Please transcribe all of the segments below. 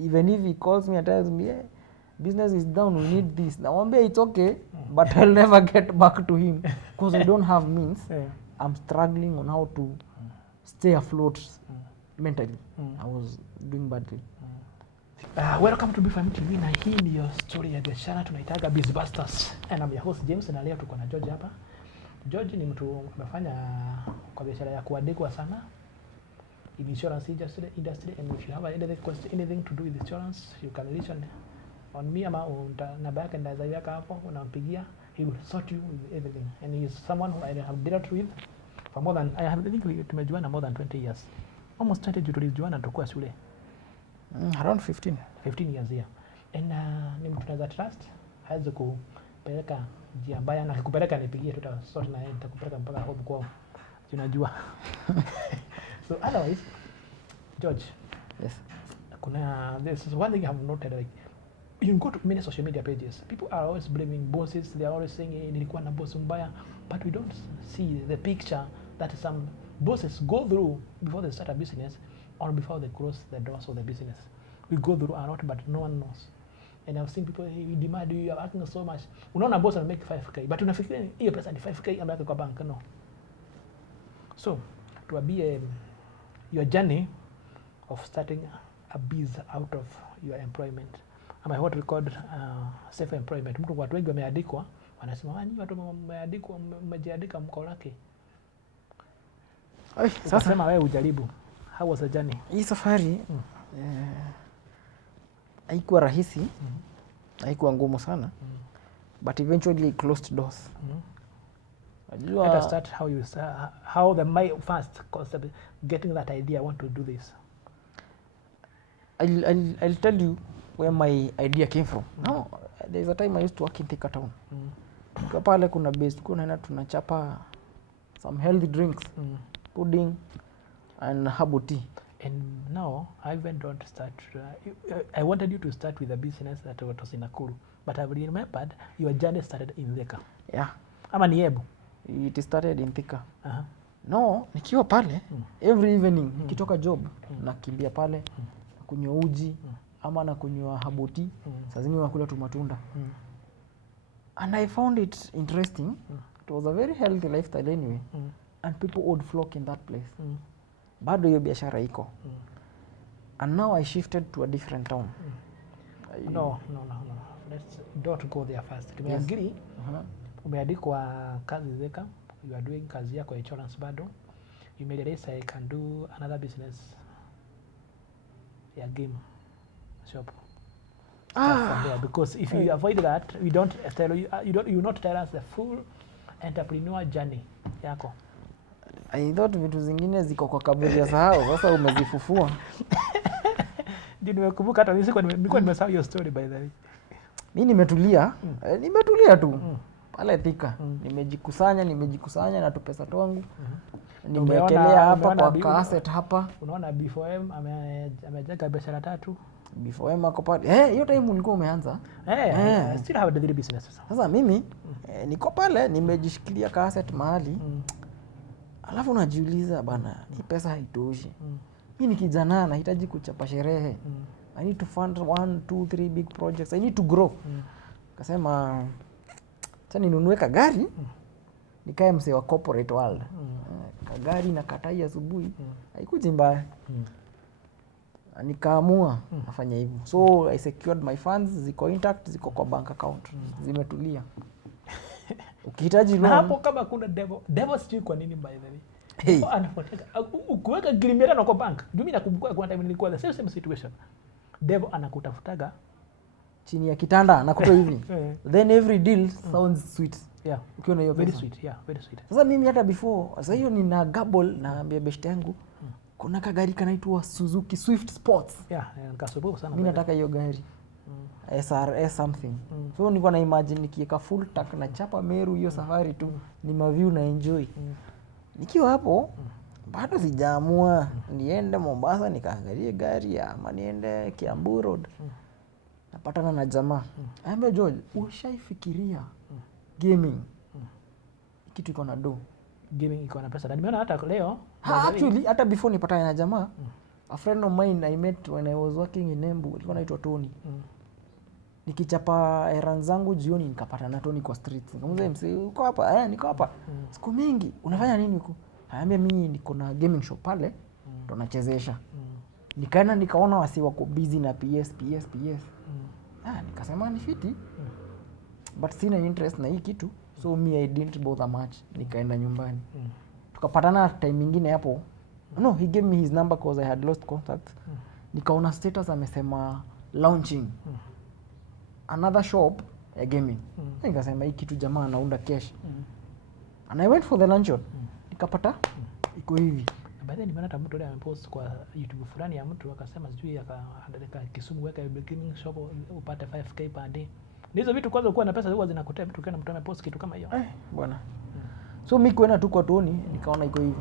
Even if he calls me and tells me, hey, business is down, we need this. Now, it's okay, but I'll never get back to him because I don't have means. I'm struggling on how to stay afloat mentally. I was doing badly. Welcome to BFM TV na hii ndiyo story ya biashara tunaitaga Bizbusters. And I'm your host James na leo tuko na George hapa. George ni mtu amefanya kwa biashara ya kuandikwa sana in insurance industry, and if you have anything to do with insurance you can reach on me ama namba yake ndazaiweka hapo, unampigia, he will sort you with everything, and he is someone who I have dealt with for more than I think tumejuana more than 20 years, almost 20 tulijuana tukua shule. Around 15 years here. And ni mtu tunaweza trust, hawezi kupeleka njia mbaya, na kupeleka nipigie tutasort na yeye, nitakupeleka mpaka home kwao. Unajua. So otherwise, George. Yes. This is one thing I have noted, like you go to many social media pages, people are always blaming bosses, they are always saying nilikuwa na boss mbaya, but we don't see the picture that some bosses go through before they start a business or before they close the doors of the business. We go through a lot, but no one knows. And I've seen people, hey, demand you are working so much. Unaona boss make 5k, but unafikiria hiyo pesa ni 5k ambayo kwa bank, no. So, to be your journey of starting a biz out of your employment, ama what we call self-employment. Mtu watu wengi wameandikwa, wanasema watu wameandikwa, mmejiandika mko laki. Sasa sema wewe ujaribu. How was the journey? Hii safari haikuwa rahisi, haikuwa ngumu sana, but eventually closed doors. Let us start how my first concept, getting that idea, I want to do this. I'll tell you where my idea came from. No, there's a time I used to work in THIKA town. Kwa pale kuna base, kuna tunachapa some healthy drinks, pudding and herbal tea. And now I even don't start. I wanted you to start with a business that was in Nakuru, but I remembered your journey started in THIKA. Yeah. Ama ni Ebu? It started in THIKA. No, nikiwa pale every evening nikitoka job nakimbia pale kunywa uji ama na kunywa herbal tea, saa zingine nakula tu matunda. And I found it interesting. It was a very healthy lifestyle anyway. And people would flock in that place. Bado hiyo biashara iko. And now I shifted to a different town. No. Let's don't go there first. Tumeagiri. Umeandikwa kazi zeka. You are doing kazi yako ya insurance bado. You made a race, I can do another business. Game shop. Because if you avoid that, we don't tell you not tell us the full entrepreneur journey yako. I thought vitu zingine ziko kwa kaburi ya sahau, sasa umezifufua. Ndio nimekumbuka, hata nilikuwa nimesahau your story by the way. Mimi nimetulia tu pale THIKA. Nimejikusanya na tupesa twangu. Nimewekelea hapa kwa asset hapa. Unaona BFM amejenga biashara 3. BFM ako pale. Hiyo time ulikuwa umeanza? Still have the business. Sasa mimi niko pale nimejishikilia ka asset mahali. Alafu najiuliza bana, hii pesa haitoshi. Mimi ni kijana nahitaji kuchapa sherehe. I need to fund 1, 2, 3 big projects. I need to grow. Kasema sasa ninunue kagari. Nikae msee wa corporate world. Kagari na katai asubuhi. Haikuji mbaya. Nikaamua nafanya hivyo. So I secured my funds, ziko intact, ziko kwa bank account. Zimetulia. Ukihitaji loan. Na hapo kama kuna devil sijui kwa nini by the way. Hey. Anafuataka ukuweka gilimera na kwa bank. Mimi nakumbuka kwa time nilikuwa the same situation. Devil anakutafutaga chini ya kitanda nakutoa hivi. Then every deal sounds sweet. Yeah. Ukiona hiyo very sweet. Yeah, very sweet. Sasa mimi hata before, sasa hiyo nina gabble na ambia best yangu. Kuna kagari kanaitwa Suzuki Swift Sports. Yeah, nikasubuhu sana. Mimi nataka hiyo gari. SRS something. So niko na imagine nikiweka full tank na chapa Meru hiyo safari tu ni maview na enjoy. Nikiwa hapo bado sijaamua niende Mombasa nikaangalie gari ama niende Kiambu Road. Napatana na jamaa. Aambia George, ushaifikiria gaming? Kitu iko na do. Gaming iko na pesa. Na nimeona hata leo actually hata before nipatane na jamaa A friend of mine I met when I was working in Embu, alikuwa anaitwa Tony. Nikichapa errands zangu jioni nikapata na Tony kwa street. Nikamuuliza msee, uko hapa? Niko hapa. Siku mingi. Unafanya nini huko? Haambia mimi niko na gaming shop pale. Ndo nachezesha. Nikaenda nikaona wasi wako busy na PS. Nikasema ni fiti. But sina interest na hii kitu. So me I didn't bother much. Nikaenda nyumbani. Tukapatana time nyingine hapo. No, he gave me his number because I had lost contact. Nikaona status amesema launching another shop ya gaming. Nikasema hii kitu jamaa anaunda cash. And I went for the luncheon. Nikapata iko hivi. Baadaye nimeona hata mtu leo amepost kwa YouTube fulani ya mtu akasema sijui akaandika Kisumu weka gaming shop upate 5k per day. Hizo vitu kwanza ukiwa na pesa huwa zinakutea vitu kana mtu amepost kitu kama hiyo. Bwana. So mimi kwenda tu kwa Tony nikaona iko hivi.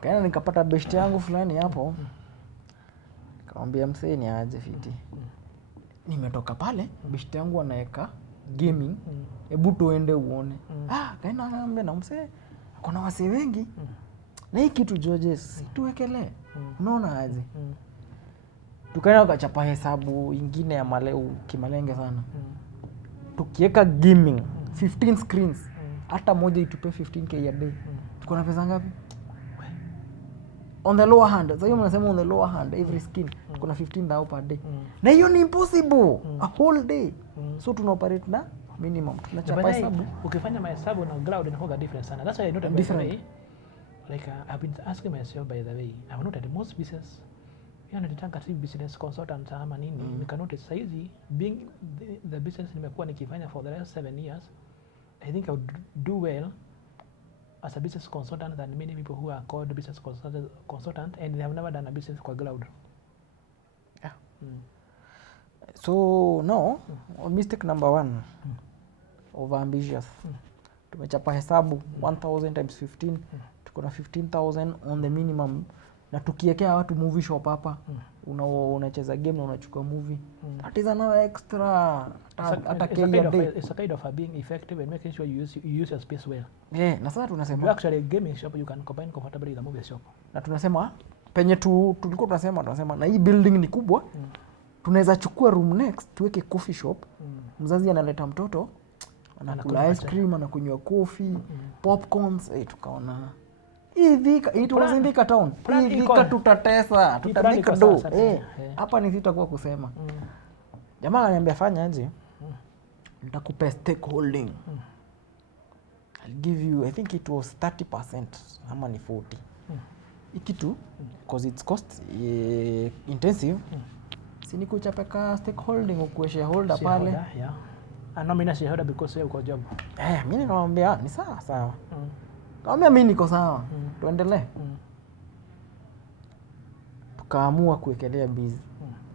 Kaenda nikapata best yangu fulani hapo. Nikamwambia msee ni aje fiti. Nimetoka pale best yangu anaweka gaming. Hebu tuende uone. Kaenda ng'ambe na msee. Kuna wase wengi. Na hii kitu Georges tuwekelee. Unaona aje? Tukaenda tukachapa hesabu ingine ya maleo kimalenge sana. Tukiweka gaming 15 screens. Hata moja itupe 15k a day. Tuko na pesa ngapi? On the lower hand. Sasa hiyo mnasema on the lower hand every skin tuko na 15,000 per day. Na hiyo ni impossible a whole day. So tuna operate na minimum. Tunachapa hesabu. Ukifanya mahesabu na cloud inakuwa different sana. That's why I noted different. Like I've been asking myself by the way, I've noted most business nataka si business consultant ama nini. Nika notice saizi being the business nimekuwa nikifanya for the last 7 years, I think I would do well as a business consultant than many people who are called business consultant and they have never done a business kwa cloud. Yeah. So no, mistake number 1 over ambitious. Tumechapa hesabu 1000 times 15 tuko na 15,000 on the minimum. Na tukiekea watu movie shop hapa unacheza game na unachukua movie. That is another extra it's a kind of being effective and making sure you use your space well. Na sasa tunasema actually gaming shop you can combine comfortably with the movie shop. Na tunasema penye tulikuwa tunasema na hii building ni kubwa. Tunaweza chukua room next tuweke coffee shop. Mzazi analeta mtoto anakula ice cream, anakunywa coffee, popcorns, tukaona THIKA, it was in THIKA town. THIKA tutatesa, tutabika do. Hapa ni sitakuwa kusema. Jamaa ananiambia fanya aje? Nitakupa stakeholding. I'll give you, I think it was 30% ama ni 40. Ikitu because it's cost intensive. Si kuchapeka stakeholding ukue shareholder pale. Yeah. Anomina shareholder because you uko job. Mimi nikamwambia ni sawa. Kama mimi niko sawa, tuendelee. Tukaamua kuwekelea busy.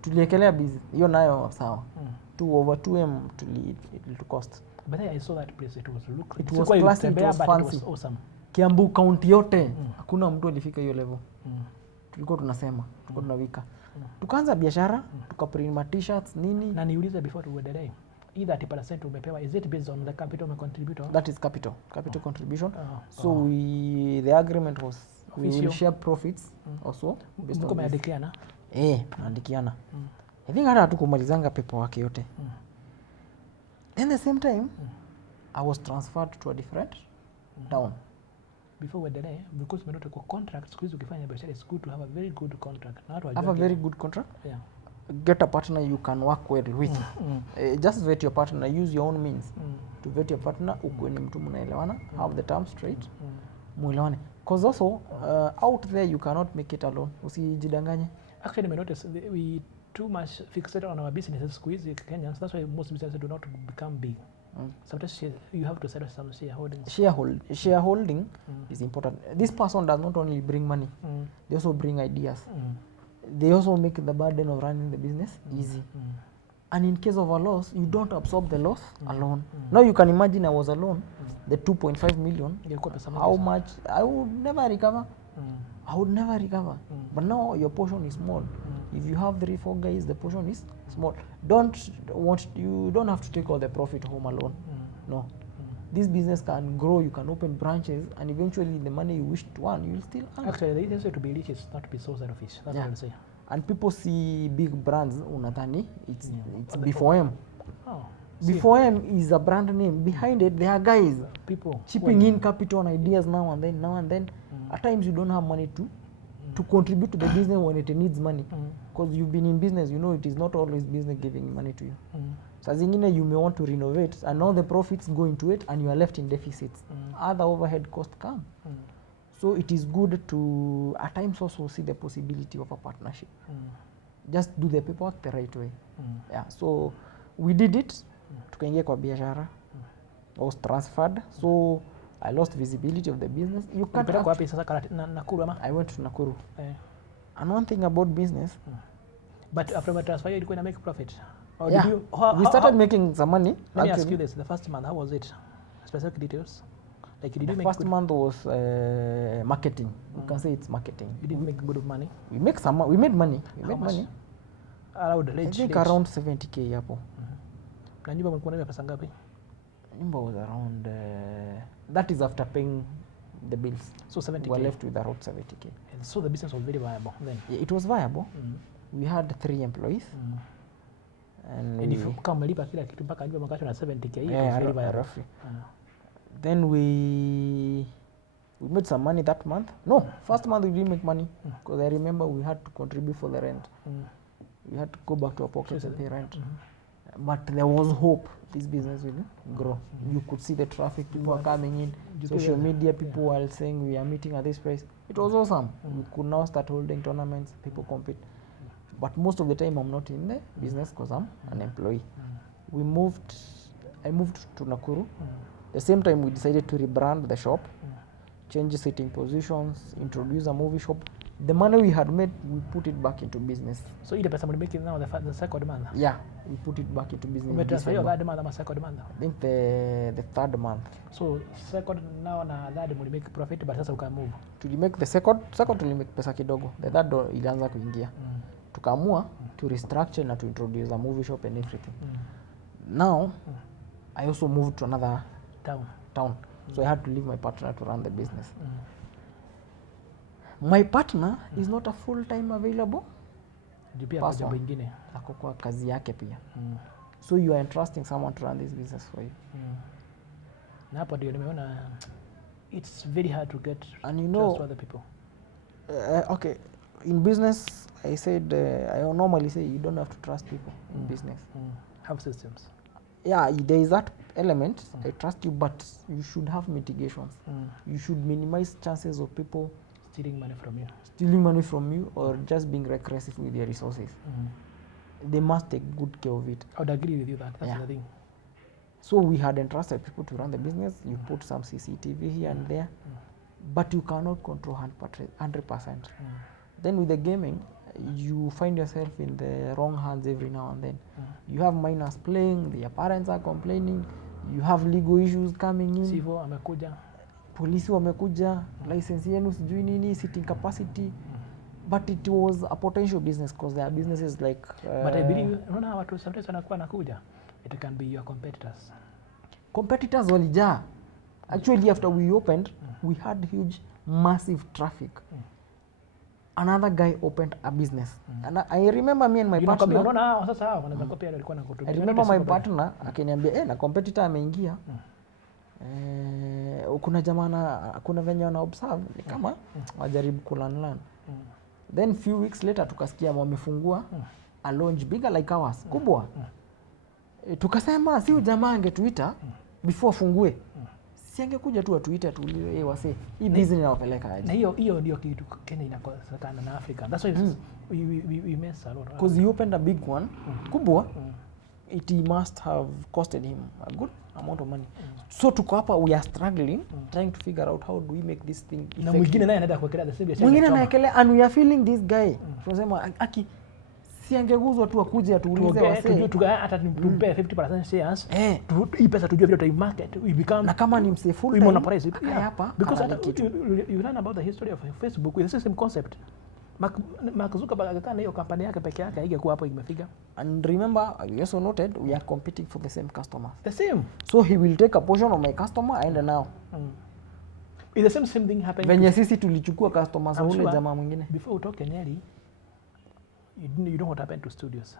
Tuliekelea busy. Hiyo nayo sawa. 2/2M to cost. But I saw that place, it was look. It was classy, it was fancy. It was awesome. Kiambu county yote hakuna mtu alifika hiyo level. Tulikuwa tunasema, tulikuwa tunawika. Tukaanza biashara, tukaprint t-shirts nini. Na niulize before to wedelay. Either 30% umepewa, is it based on the capital contributor? That is capital contribution. So the agreement was we will share profits also based on umeandikiana. Tunaandikiana. I think hata tukumalizanga pepo wake yote. At the same time I was transferred to a different town. Before wedelay, because we not a contract, squeeze ukifanya biashara, it's good to have a very good contract. Have a very good contract? Yeah. Get a partner you can work well with. Just vet your partner, use your own means to vet your partner. Ukuwe ni mtu mnaelewana, have the terms straight, muelewane. Because also out there you cannot make it alone. Usijidanganye. Actually, I noticed we too much fixed on our businesses squeeze Kenyans. That's why most businesses do not become big. Sometimes you have to set some shareholding. Shareholding is important. This person does not only bring money, they also bring ideas. They also make the burden of running the business easy. And in case of a loss, you don't absorb the loss alone. Now you can imagine I was alone, the 2.5 million, how much, I would never recover. But now your portion is small. If you have 3-4 guys, the portion is small. You don't have to take all the profit home alone. No. this business can grow, you can open branches, and eventually the money you wish to earn, you will still earn. Actually, the easiest way to be rich is not to be so selfish. That's what I would say. And people see big brands, unadhani, it's before him. Oh. Before him is a brand name. Behind it, there are guys People chipping in capital and ideas now and then. At times you don't have money to contribute to the business when it needs money. Because you've been in business, you know it is not always business giving money to you. So zingine you may want to renovate and all the profits go into it and you are left in deficits. Other overhead costs come. So it is good to at times also see the possibility of a partnership. Just do the paperwork the right way. Yeah, so we did it. Tukaingia kwa biashara. I was transferred. So I lost visibility of the business. You can't. I went to Nakuru. And one thing about business. But after my transfer, you going to make profit. Or yeah, did you, we started making some money. Let me ask you this: the first month, how was it? Specific details. Like, did you make first month was marketing. You can say it's marketing. You didn't make good money. We make some. We made money. We made money. I think around 70K hapo. Na nyumba mlikuwa nayo pesa ngapi? Nyumba was around that is after paying the bills. So 70K. We were left with around 70K. And so the business was very viable then. Yeah, it was viable. We had 3 employees. And if you come mlipa kila kitu mpaka nyumba mkacho na 70K, it was very viable. Roughly. Then we made some money that month. No, first month we didn't make money because I remember we had to contribute for the rent. We had to go back to our pockets and pay rent. But there was hope this business will grow. You could see the traffic, people are coming in, social media, people were saying we are meeting at this place. It was awesome. We could now start holding tournaments, people compete. But most of the time I'm not in the business because I'm an employee. I moved to Nakuru. The same time we decided to rebrand the shop, change seating positions, introduce a movie shop. The money we had made, we put it back into business. So ile pesa mlimake now the second month? Yeah, we put it back into business. Umetransfer hiyo third month ama second month? I think the third month. So second now na third mlimake profit but sasa ukamove. Tulimake the second tulimake pesa kidogo. The third ilianza kuingia. Tukaamua to restructure na to introduce a movie shop and everything. Now I also moved to another town. So I had to leave my partner to run the business. My partner is not a full-time available person. Ako kwa kazi yake pia. So you are entrusting someone to run this business for you. Na hapo ndio nimeona it's very hard to get and you know, other people. Okay, in business I said I normally say you don't have to trust people in business. Have systems. Yeah, there is that element. I trust you, but you should have mitigations. You should minimize chances of people stealing money from you or just being reckless with their resources. They must take good care of it. I would agree with you that. That's the thing. So we had entrusted people to run the business. You put some CCTV here and there, but you cannot control 100%. Then with the gaming, you find yourself in the wrong hands every now and then. You have minors playing, their parents are complaining, you have legal issues coming in. Sivo amekuja. Polisi wamekuja, license yenu sijui nini, sitting capacity. But it was a potential business because there are businesses like but I believe unaona watu sometimes wanakuwa nakuja, it can be your competitors. Competitors walijaa. Actually after we opened, we had huge massive traffic. Another guy opened a business. And I remember me and my partner. Unaona sasa hao wanaweza kopia alikuwa na kutumia. I remember my partner akiniambia na competitor ameingia. Kuna jamaa kuna venye wana observe ni kama wajaribu kulan. Then few weeks later tukasikia wamefungua a lounge bigger like ours, kubwa. Tukasema si jamaa angetuita before fungue. Si angekuja tu atuite tuulize wase hii business inawapeleka aje. Na hiyo ndio kitu Kenya inakosekana na Africa. That's why we mess a lot. Because he opened a big one, kubwa. It must have costed him a good amount of money. So tuko hapa we are struggling trying to figure out how do we make this thing effective. Na mwingine naye anaenda kuwekelea the same. Mwingine anaekelea and we are feeling this guy. Tunasema aki si angeguzwa tu akuje atuulize wase. Hata tumpe 50% shares. Hii pesa tujue vile tuta market we become na kama ni mse full time. We monopolize hapa because you learn about the history of Facebook with the same concept. Mark Zuckerberg akakaa na hiyo kampani yake peke yake haingekuwa hapo imefika. And remember, we also noted we are competing for the same customers. The same. So he will take a portion of my customer and now. It's the same thing happening. Venye sisi tulichukua customers ule jamaa mwingine. Before utoke Nyeri, you know what happened to studios.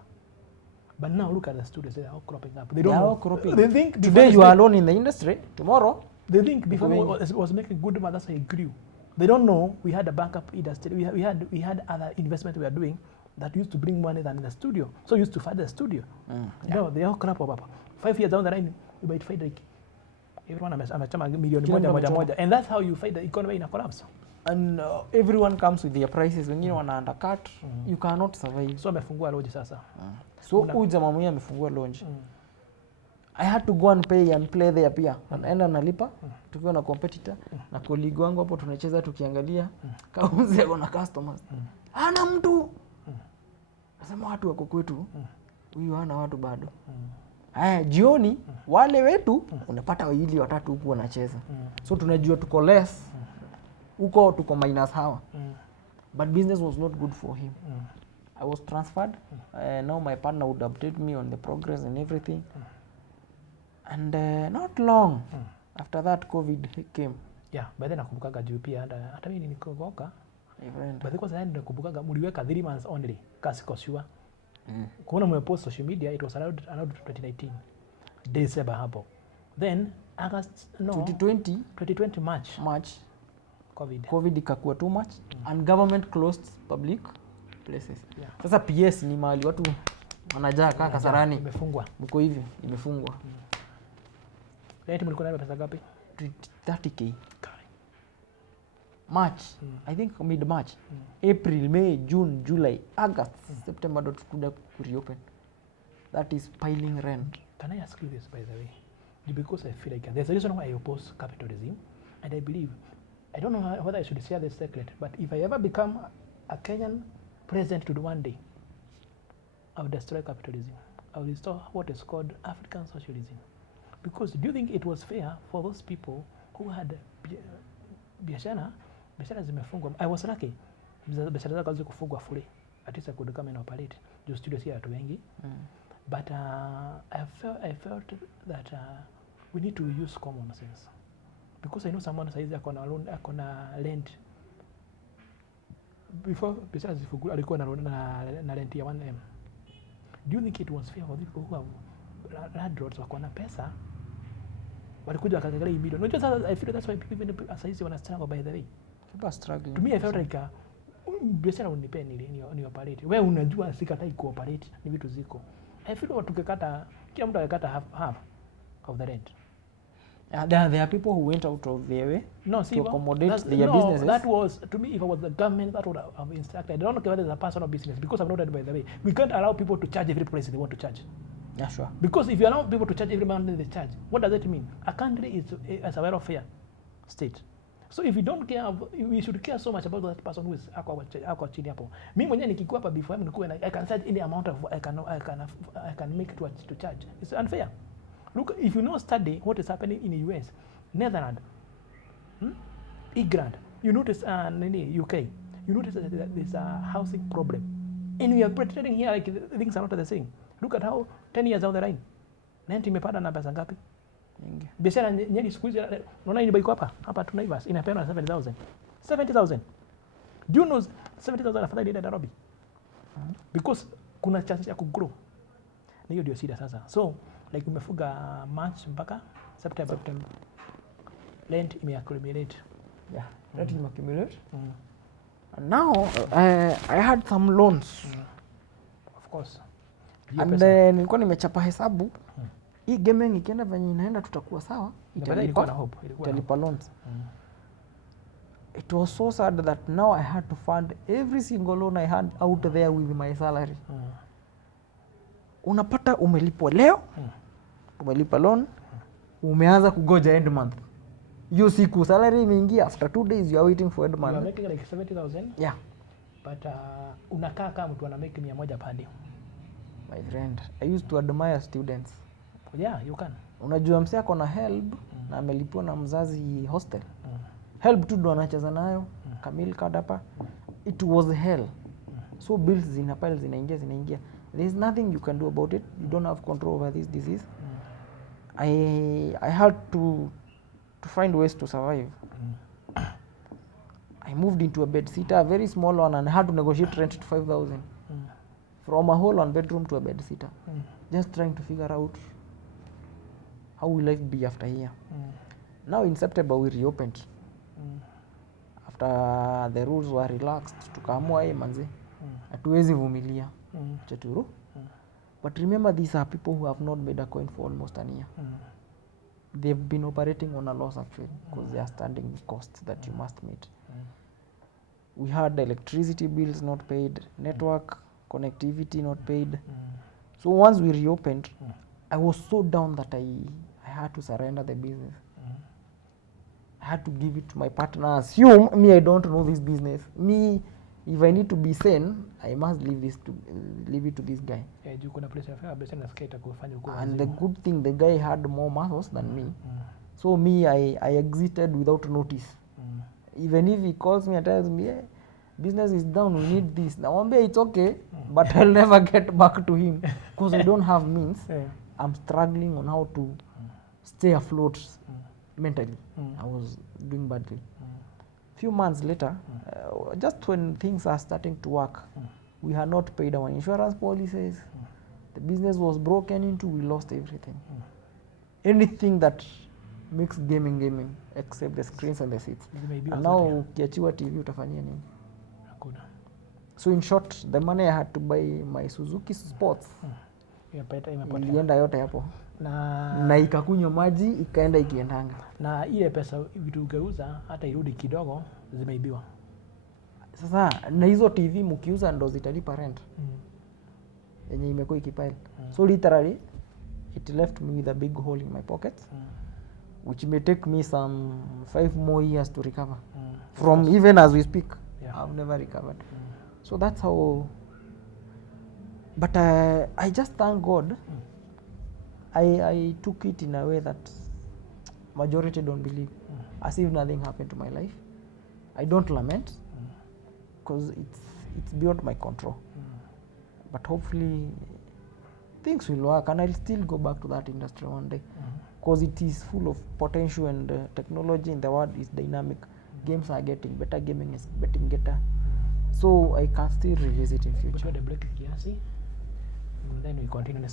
But now look at the studios, they are all cropping up. They don't know. Cropping. They think today you are alone in the industry, tomorrow they think before was making good money, that's why it grew. They don't know we had a backup industry. We had other investment we are doing that used to bring money than the studio. So used to find the studio. No, they all crap up. 5 years down the line, you might find like everyone amechama milioni moja. And that's how you find the economy in a collapse. And everyone comes with their prices. Wengine wana undercut, you cannot survive. So amefungua lodge sasa. So huyu jamaa mwenyewe amefungua lodge. I had to go and pay and play there pia. Naenda nalipa tukiwa na competitor na colleague wangu hapo tunacheza tukiangalia kauze na customers. Hana mtu. Nasema watu wako kwetu. Huyu hana watu bado. Haya jioni wale wetu unapata wawili watatu huko wanacheza. So tunajua tuko less. Huko tuko minus hawa. But business was not good for him. I was transferred. Now my partner would update me on the progress and everything. And not long after that COVID came. Yeah, by then nakumbukaga juu pia hata mimi nilikogoka. But because I nakumbukaga mliweka 3 months only kasi kwa sure. Kuna mmepost social media, it was around 2019 December hapo. Then August 2020 March COVID ikakuwa too much and government closed public places. Yeah. Sasa PS ni mahali watu wanajaa kaka Sarani imefungwa. Mko hivi imefungwa. Leo mlikuwa na pesa ngapi? 30k. March, I think mid March, April, May, June, July, August, September don't could reopen. That is piling rent. Can I ask you this by the way? Because I feel like there's a reason why I oppose capitalism, and I believe, I don't know whether I should share this secret, but if I ever become a Kenyan president to do one day, I will destroy capitalism. I will restore what is called African socialism. Because do you think it was fair for those people who had biashara zimefungwa? I was lucky. Biashara zao kazi kufungwa fully. At least I could come and operate. The studios here watu wengi. But I felt that we need to use common sense. Because I know someone says akona rent. Before biashara zifungwa alikuwa na rent ya 1M. Do you think it was fair for people who have landlords wako na pesa walikuja wakakalia hii milioni? Unajua sasa I feel that's why people even asaizi wana struggle by the way. People struggling. To me I felt like biashara unipe ni operate. Wewe unajua sikatai cooperate ni vitu ziko. I feel watu tukikata kila mtu akakata half of the rent. There are people who went out of their way to accommodate their businesses. That was, to me, if I was the government, that would have instructed. I don't care whether it's a personal business, because I'm not by the way. We can't allow people to charge every place they want to charge. Yeah, sure. Because if you allow people to charge every month they charge, what does it mean? A country is a welfare state. So if you don't care, we should care so much about that person who is ako chini hapo. Mimi mwenyewe nikikuwa hapa before nikuwe I can charge any amount of I can make to charge. It's unfair. Look, if you know study what is happening in the US, Netherlands, England, you notice UK, you notice that there's a housing problem. And we are pretending here like things are not the same. Look at how 10 years down the line, rent imepanda na pesa ngapi? Nyingi. Biashara nyingi siku hizi unaona nyumba iko hapa Tunaivas inapeana 70,000. 70,000. Do you know 70,000 afadhali ile Nairobi? Because kuna chance ya kugrow. Na hiyo ndio shida sasa. So like umefuga March mpaka September. Rent imeaccumulate. Yeah, rent imeaccumulate. And now I had some loans. Of course. And nilikuwa nimechapa hesabu. Hii gaming ikienda venye inaenda tutakuwa sawa. Italipa loans. It was so sad that now I had to fund every single loan I had out there with my salary. Unapata umelipwa leo, umelipa loan, umeanza kugoja end month. Hiyo siku salary imeingia, after 2 days you are waiting for end month. You are making like 70,000. Yeah. But unakaa kama mtu ana make 100 per day. My friend, I used to admire students. Yeah, you can. Unajua msee ako na help na amelipwa na mzazi hostel. Help tu ndo anacheza nayo. Kamil card hapa. it was hell. So bills zinaingia. There is nothing you can do about it. You don't have control over this disease. I had to find ways to survive. I moved into a bed sitter, a very small one, and I had to negotiate rent to 5,000 from a whole 1 bedroom to a bed sitter. Just trying to figure out how will life be after here. Now in September we reopened. After the rules were relaxed, tukaamua manze hatuwezi vumilia cheturu. But remember, these are people who have not made a coin for almost an year. They've been operating on a loss actually, because they are standing costs that you must meet. We had electricity bills not paid, network connectivity not paid. So once we reopened, I was so down that I had to surrender the business. I had to give it to my partner. Assume me, I don't know this business. Me, if I need to be sane, I must leave it to this guy. And the good thing, the guy had more muscles than me. So me, I exited without notice. Even if he calls me and tells me, hey, business is down, we need this. Now it's okay, but I'll never get back to him because I don't have means. I'm struggling on how to stay afloat mentally. I was doing badly. Few months later, just when things are starting to work, we had not paid our insurance policies. The business was broken into, we lost everything. Anything that makes gaming except the screens and the seats. And now ukiachiwa TV utafanyia nini? So in short, the money I had to buy my Suzuki Sports ilienda yote hapo na ikakunywa maji ikaenda ikiendanga. Na ile pesa vitu ugeuza hata irudi kidogo zimeibiwa. Sasa na hizo TV mkiuza ndo zitalipa rent yenye imekuwa ikipile. So literally it left me with a big hole in my pockets, which may take me some 5 more years to recover from. Even as we speak, I've never recovered. So that's how. But I just thank God. I took it in a way that majority don't believe, as if nothing happened to my life. I don't lament because it's beyond my control. But hopefully things will work and I'll still go back to that industry one day, because it is full of potential and technology in the world is dynamic. Games are getting better, gaming is getting better. So I can still revisit in future. The break kiasi, then we continue.